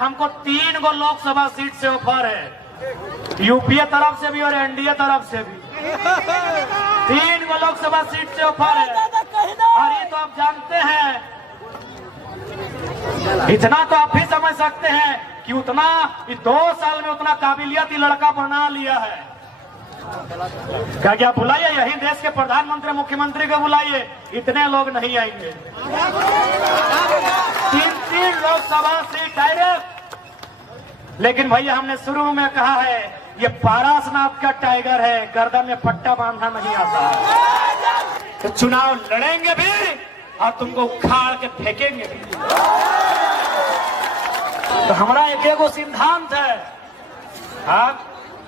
हमको 3 गो लोकसभा सीट से ऑफर है, यूपीए तरफ से भी और एनडीए तरफ से भी 3 गो लोकसभा सीट से ऑफर है। और ये तो आप जानते हैं, इतना तो आप भी समझ सकते हैं कि उतना 2 साल में उतना काबिलियत लड़का बना लिया है। क्या बुलाइए, यही देश के प्रधानमंत्री मुख्यमंत्री को बुलाइए, इतने लोग नहीं आएंगे। 3 लोकसभा सीट डायरेक्ट। लेकिन भैया हमने शुरू में कहा है, ये पारसनाथ का टाइगर है, गर्दन में पट्टा बांधना नहीं आता है। तो चुनाव लड़ेंगे भी और तुमको उखाड़ के फेंकेंगे भी। तो हमारा एक सिद्धांत है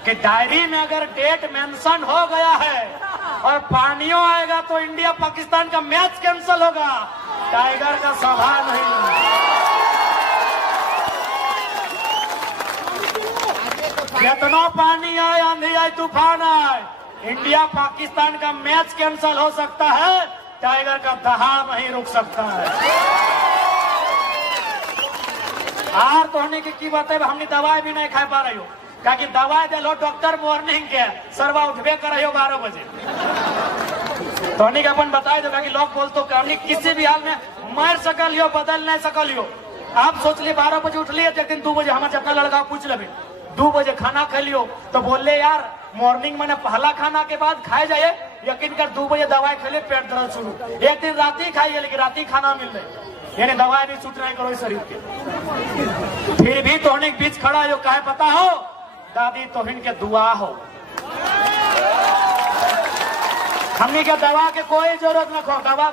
कि डायरी में अगर डेट मेंशन हो गया है और पानियों आएगा तो इंडिया पाकिस्तान का मैच कैंसिल होगा, टाइगर का सभा नहीं। कितना पानी आए, आंधी आए, तूफान आए, इंडिया पाकिस्तान का मैच कैंसिल हो सकता है, टाइगर का दहाड़ नहीं रुक सकता है। आर तो होने की बात है, हमने दवाई भी नहीं खा पा रही हो, कि दवाई दे लो डॉक्टर मॉर्निंग के सरवा उठबे कर 12 बजे। तो हमने अपन बताए दो कि लोग बोलते हो हमने किसी भी हाल में मार सकल हो, बदल नहीं सकल हो। आप सोच लिए 12 बजे उठ लिए, लेकिन 2 बजे हमारे जितना लड़का पूछ ले 2 बजे खाना खा लियो, तो बोले यार मॉर्निंग मैंने पहला खाना के बाद खाए जाए, यकीन कर 2 बजे दवाई खा लिए, पेट दर्द शुरू। एक दिन राती खाइए, लेकिन राती खाना मिल रहे, यानी दवाई भी छूट नहीं करो शरीर के। फिर भी तो बीच खड़ा हो, कहे पता हो दादी तोहिन के दुआ हो। हमने क्या दवा के कोई जरूरत न खो, दवा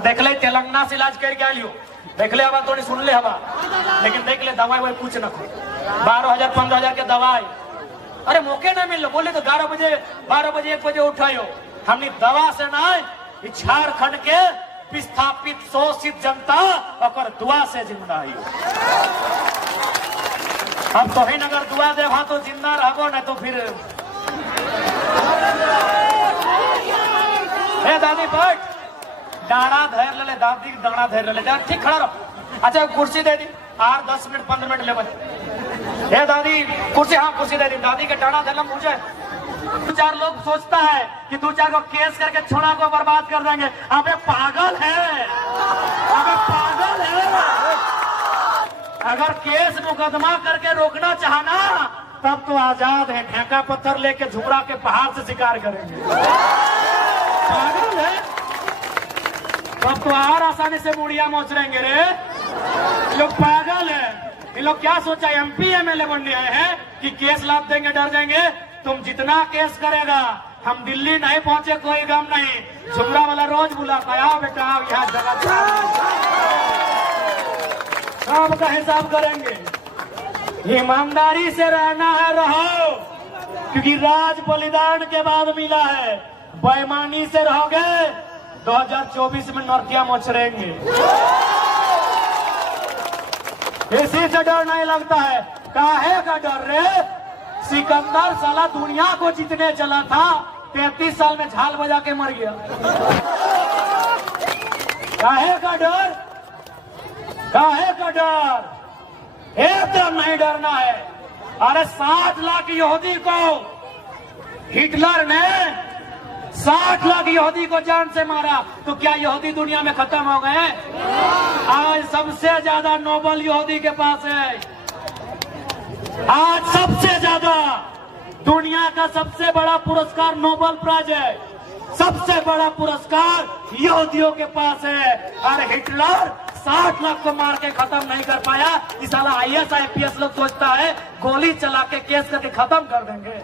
देख ले तेलंगाना से इलाज करके आ लियो, देख ले हवा थोड़ी सुन ले हवा, लेकिन देख ले दवाई वही कुछ न खो। 12,000 15,000 के दवाई, अरे मौके नहीं मिल लो, बोले तो 11 बजे 12 बजे 1 बजे उठायो। हमने दवा से नहीं, झारखंड के विस्थापित शोषित जनता और दुआ से जिंदा है। अब तो ही अगर दुआ दे तो जिंदा रहो, नहीं तो फिर दादी बैठ, डाड़ा धैर ले, दादी डाड़ा धैर ले, ठीक खड़ा रहो। अच्छा कुर्सी दे दी, 8 10 मिनट 15 मिनट ले बचे। दादी कुर्सी, हाँ कुर्सी दे दी, दादी के डाड़ा धैर मुझे 2-4 लोग सोचता है कि 2-4 को केस करके छोड़ा को बर्बाद कर देंगे। अबे पागल है, अबे पागल है। अगर केस मुकदमा करके रोकना चाहना तब तो आजाद है, फेंका पत्थर लेके झुमरा के पहाड़ से शिकार करेंगे। पागल है, तब तो और आसानी से मुड़िया मोचरेंगे रे। लोग पागल है, ये लोग क्या सोचा MP MLA बनने आए हैं कि केस लाद देंगे डर जाएंगे। तुम जितना केस करेगा, हम दिल्ली नहीं पहुंचे कोई गम नहीं, झुमरा वाला रोज बुलाता है, आओ बेटा आओ यहाँ जगह सबका हिसाब करेंगे। ईमानदारी से रहना है रहो, क्योंकि राज बलिदान के बाद मिला है। बेईमानी से रहोगे 2024 में नर्तिया मचरेंगे। इसी से डर नहीं लगता है, काहे का डर रे? सिकंदर साला दुनिया को जीतने चला था, 33 साल में झाल बजा के मर गया। काहे का डर, काहे का डर? एकदम नहीं डरना है। अरे 60 लाख यहूदी को हिटलर ने 60 लाख यहूदी को जान से मारा, तो क्या यहूदी दुनिया में खत्म हो गए? आज सबसे ज्यादा नोबल यहूदी के पास है। आज सबसे ज्यादा दुनिया का सबसे बड़ा पुरस्कार नोबल प्राइज है, सबसे बड़ा पुरस्कार यहूदियों के पास है। और हिटलर 60 लाख को मार के खत्म नहीं कर पाया। इस साला IAS IPS लोग सोचता है गोली चला के केस करके खत्म कर देंगे,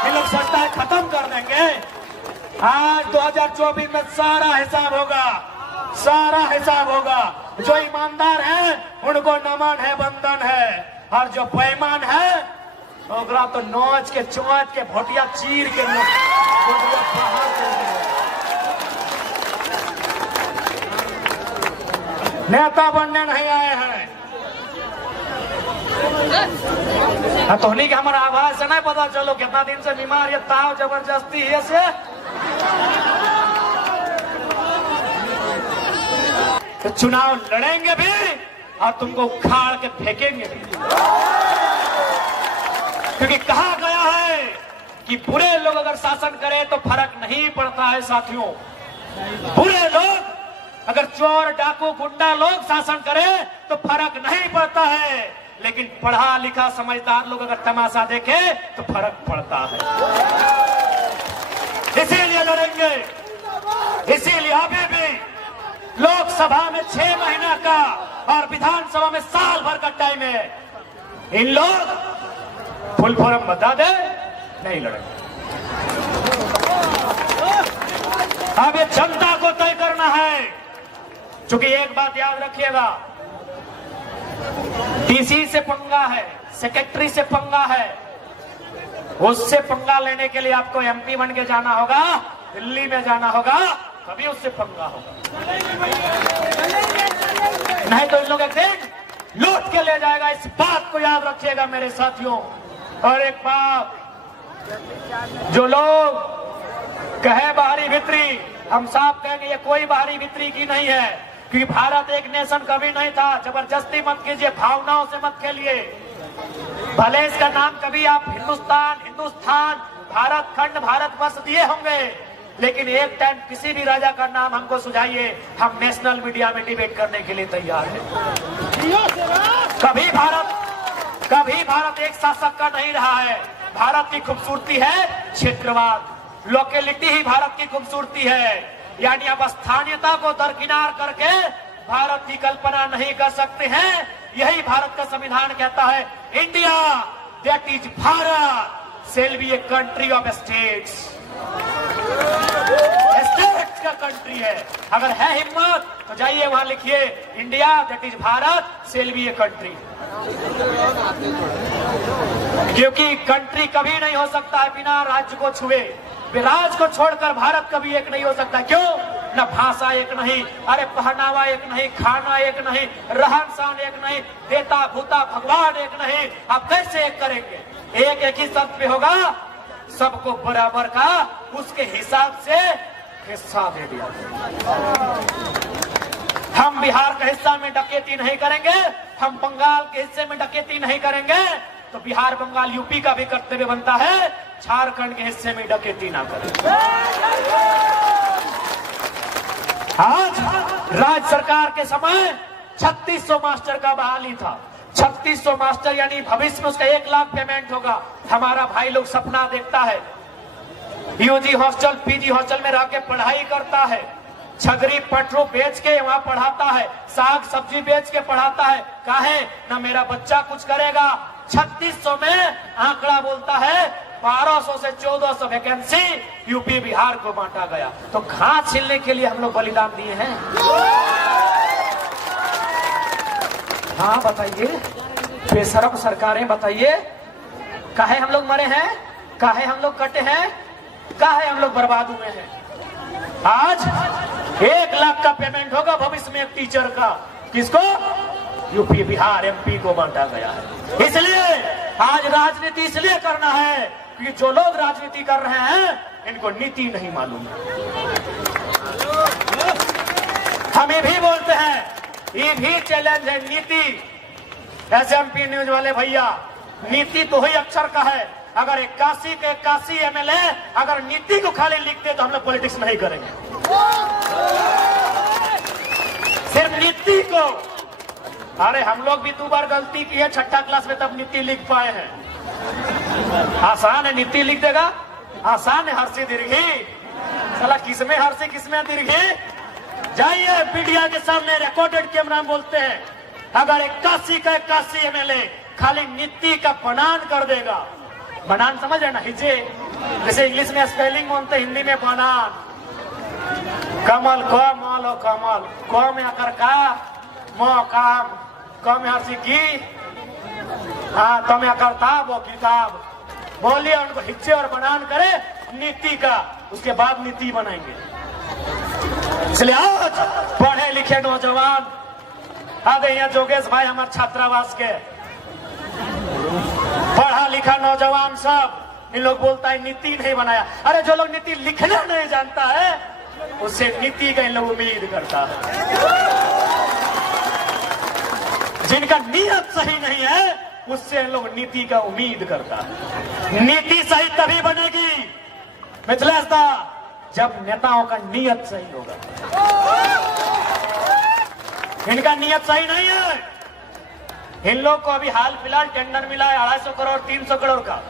ये लोग सोचता है खत्म कर देंगे। आज 2024 में सारा हिसाब होगा, सारा हिसाब होगा। जो ईमानदार है उनको नमन है, बंधन है, और जो बेईमान है ओकरा तो नोच के चोच के भोटिया चीर के नेता बनने नहीं आए हैं। तो नहीं कि हमारा आवाज से नहीं पता चलो कितना दिन से बीमार, ये ताव जबरदस्ती है से तो चुनाव लड़ेंगे भी और तुमको उखाड़ के फेंकेंगे भी। क्योंकि कहा गया है कि बुरे लोग अगर शासन करें तो फर्क नहीं पड़ता है साथियों। बुरे लोग अगर चोर डाकू गुंडा लोग शासन करें तो फर्क नहीं पड़ता है, लेकिन पढ़ा लिखा समझदार लोग अगर तमाशा देखे तो फर्क पड़ता है। इसीलिए लड़ेंगे, इसीलिए अभी भी लोकसभा में 6 महीना का और विधानसभा में साल भर का टाइम है। इन लोग फुल फॉर्म बता दे, नहीं लड़ेंगे। अब ये जनता को तय करना है। क्योंकि एक बात याद रखिएगा, डीसी से पंगा है, सेक्रेटरी से पंगा है, उससे पंगा लेने के लिए आपको एमपी बन के जाना होगा, दिल्ली में जाना होगा, तभी उससे पंगा होगा। नहीं तो इन लोग एक दिन लूट के ले जाएगा। इस बात को याद रखिएगा मेरे साथियों। और एक बात, जो लोग कहे बाहरी भीतरी, हम साफ कहेंगे ये कोई बाहरी भीतरी की नहीं है। क्योंकि भारत एक नेशन कभी नहीं था। जबरदस्ती मत कीजिए, भावनाओं से मत खेलिए। भले इसका नाम कभी आप हिंदुस्तान, भारत खंड, भारतवर्ष दिए होंगे, लेकिन एक टाइम किसी भी राजा का नाम हमको सुझाइए, हम नेशनल मीडिया में डिबेट करने के लिए तैयार हैं। कभी भारत एक शासक का नहीं रहा है। भारत की खूबसूरती है क्षेत्रवाद, लोकेलिटी ही भारत की खूबसूरती है। यानी आप स्थानीयता को दरकिनार करके भारत की कल्पना नहीं कर सकते हैं। यही भारत का संविधान कहता है, India that is Bharat shall be a country of states. States का कंट्री है। अगर है हिम्मत तो जाइए वहां लिखिए, India that is Bharat shall be a country. क्योंकि कंट्री कभी नहीं हो सकता है बिना राज्य को छुए। राज्य को छोड़कर भारत कभी एक नहीं हो सकता। क्यों? न भाषा एक नहीं, अरे पहनावा एक नहीं, खाना एक नहीं, रहन सहन एक नहीं, देता भूता भगवान एक नहीं। आप कैसे एक करेंगे? एक ही शर्त पे होगा, सबको बराबर का उसके हिसाब से हिस्सा दे दिया। हम बिहार के हिस्सा में डकैती नहीं करेंगे, हम बंगाल के हिस्से में डकैती नहीं करेंगे, तो बिहार बंगाल यूपी का भी कर्तव्य बनता है झारखंड के हिस्से में डकैती ना करें। आज राज्य सरकार के समय 3600 मास्टर का बहाली था। 3600 मास्टर यानी भविष्य में उसका 1 लाख पेमेंट होगा। हमारा भाई लोग सपना देखता है, यूजी हॉस्टल पीजी हॉस्टल में रह के पढ़ाई करता है, छगरी पटरू बेच के वहां पढ़ाता है, साग सब्जी बेच के पढ़ाता है। काहे ना मेरा बच्चा कुछ करेगा। 3600 में आंकड़ा बोलता है 1200 से 1400 वैकेंसी यूपी बिहार को बांटा गया। तो घास छीलने के लिए हम लोग बलिदान दिए हैं। हाँ बताइए, बेशरम सरकारें बताइए, काहे हम लोग मरे हैं, काहे हम लोग कटे हैं, काहे हम लोग बर्बाद हुए हैं। आज 1 लाख का पेमेंट होगा भविष्य में एक टीचर का। किसको? यूपी बिहार एमपी को बांटा गया है। इसलिए आज राजनीति इसलिए करना है कि जो लोग राजनीति कर रहे हैं इनको नीति नहीं मालूम है। हम ये भी बोलते हैं, ये भी चैलेंज है नीति। एसएमपी न्यूज वाले भैया, नीति तो ही अक्षर का है। अगर 81 के 81 एमएलए अगर नीति को खाली लिखते तो हम लोग पॉलिटिक्स नहीं करेंगे। सिर्फ नीति को। अरे हम लोग भी 2 बार गलती की है 6ठा क्लास में, तब नीति लिख पाए हैं। आसान है नीति लिख देगा, आसान है हर्षी दीर्घी। साला किसमें हर्षी किसमें दीर्घी। जाइए मीडिया के सामने रिकॉर्डेड कैमरा में बोलते हैं, अगर 81 का 81 एमएलए खाली नीति का बनान कर देगा। बनान समझ रहे ना, हिजे जैसे इंग्लिश में स्पेलिंग बोलते, हिंदी में बनान। कमल क मालो कमल, क में आकर का, म काम, क में हर्षी की, हाँ तो में करता वो किताब। बोलिए उनको हिस्से और बनान करे नीति का, उसके बाद नीति बनाएंगे। इसलिए आज पढ़े लिखे नौजवान, आगे यहाँ जोगेश भाई हमारे छात्रावास के पढ़ा लिखा नौजवान सब, इन लोग बोलता है नीति नहीं बनाया। अरे जो लोग नीति लिखना नहीं जानता है उससे नीति का इन लोग उम्मीद करता है। इनका नियत सही नहीं है, उससे इन लोग नीति का उम्मीद करता है। नीति सही तभी बनेगी मिथिलेश दा जब नेताओं का नियत सही होगा। इनका नियत सही नहीं है। इन लोग को अभी हाल फिलहाल टेंडर मिला है 250 करोड़ 300 करोड़ का।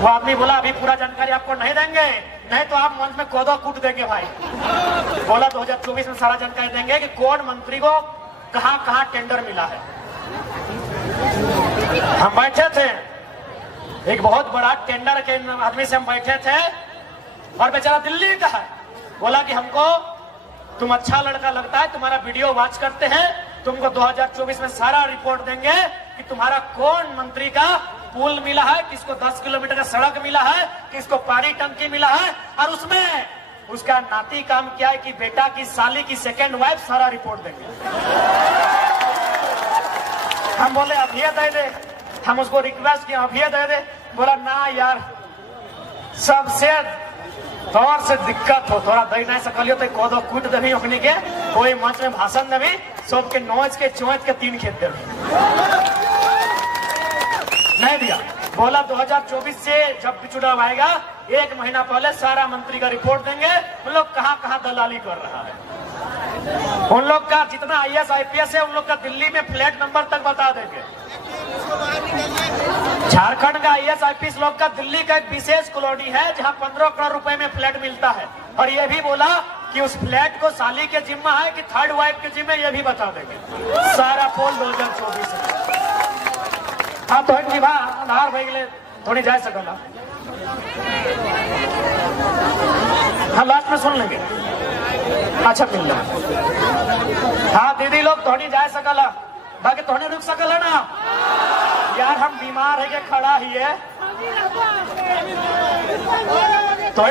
वो आदमी बोला अभी पूरा जानकारी आपको नहीं देंगे, नहीं तो आप मंच में कोदो कूट देंगे भाई। बोला 2024 में सारा जानकारी देंगे कि कौन मंत्री को कहां कहां टेंडर मिला है। हम बैठे थे, एक बहुत बड़ा टेंडर के आदमी से हम बैठे थे और बेचारा दिल्ली का है। बोला कि हमको तुम अच्छा लड़का लगता है, तुम्हारा वीडियो वॉच करते हैं, तुमको 2024 में सारा रिपोर्ट देंगे कि तुम्हारा कौन मंत्री का पुल मिला है, किसको 10 किलोमीटर का सड़क मिला है, किसको पानी टंकी मिला है, और उसमें उसका नाती काम क्या है कि बेटा की साली की सेकेंड वाइफ, सारा रिपोर्ट देंगे। हम बोले अभी दे दे, हम उसको रिक्वेस्ट किया अभी दे दे। बोला ना यार, सबसे तौर से दिक्कत हो, थोड़ा दही नहीं सकलियो तो कोदो कूट देवी ओखनी के, कोई मंच में भाषण देवी, सबके नोच के चोच के 3 खेत देवी। नहीं दिया। बोला 2024 से जब भी चुनाव आएगा 1 महीना पहले सारा मंत्री का रिपोर्ट देंगे, उन लोग कहां कहां दलाली कर रहा है। उन लोग का जितना IAS IPS है उन लोग का दिल्ली में फ्लैट नंबर तक बता देंगे। झारखंड का IAS IPS लोग का दिल्ली का एक विशेष कॉलोनी है जहां 15 करोड़ रुपए में फ्लैट मिलता है, और ये भी बोला कि उस फ्लैट को साली के जिम्मा है कि थर्ड वाइफ के जिम्मे, ये भी बता देंगे। सारा पोल 2024 में। हाँ तो आधार भाई गए थोड़ी जा सकला। हाँ लास्ट में सुन लेंगे। अच्छा मिल रहा। हाँ दीदी लोग थोड़ी जा सकला, बाकी थोड़ी रुक सकल ना यार, हम बीमार है कि खड़ा ही है तो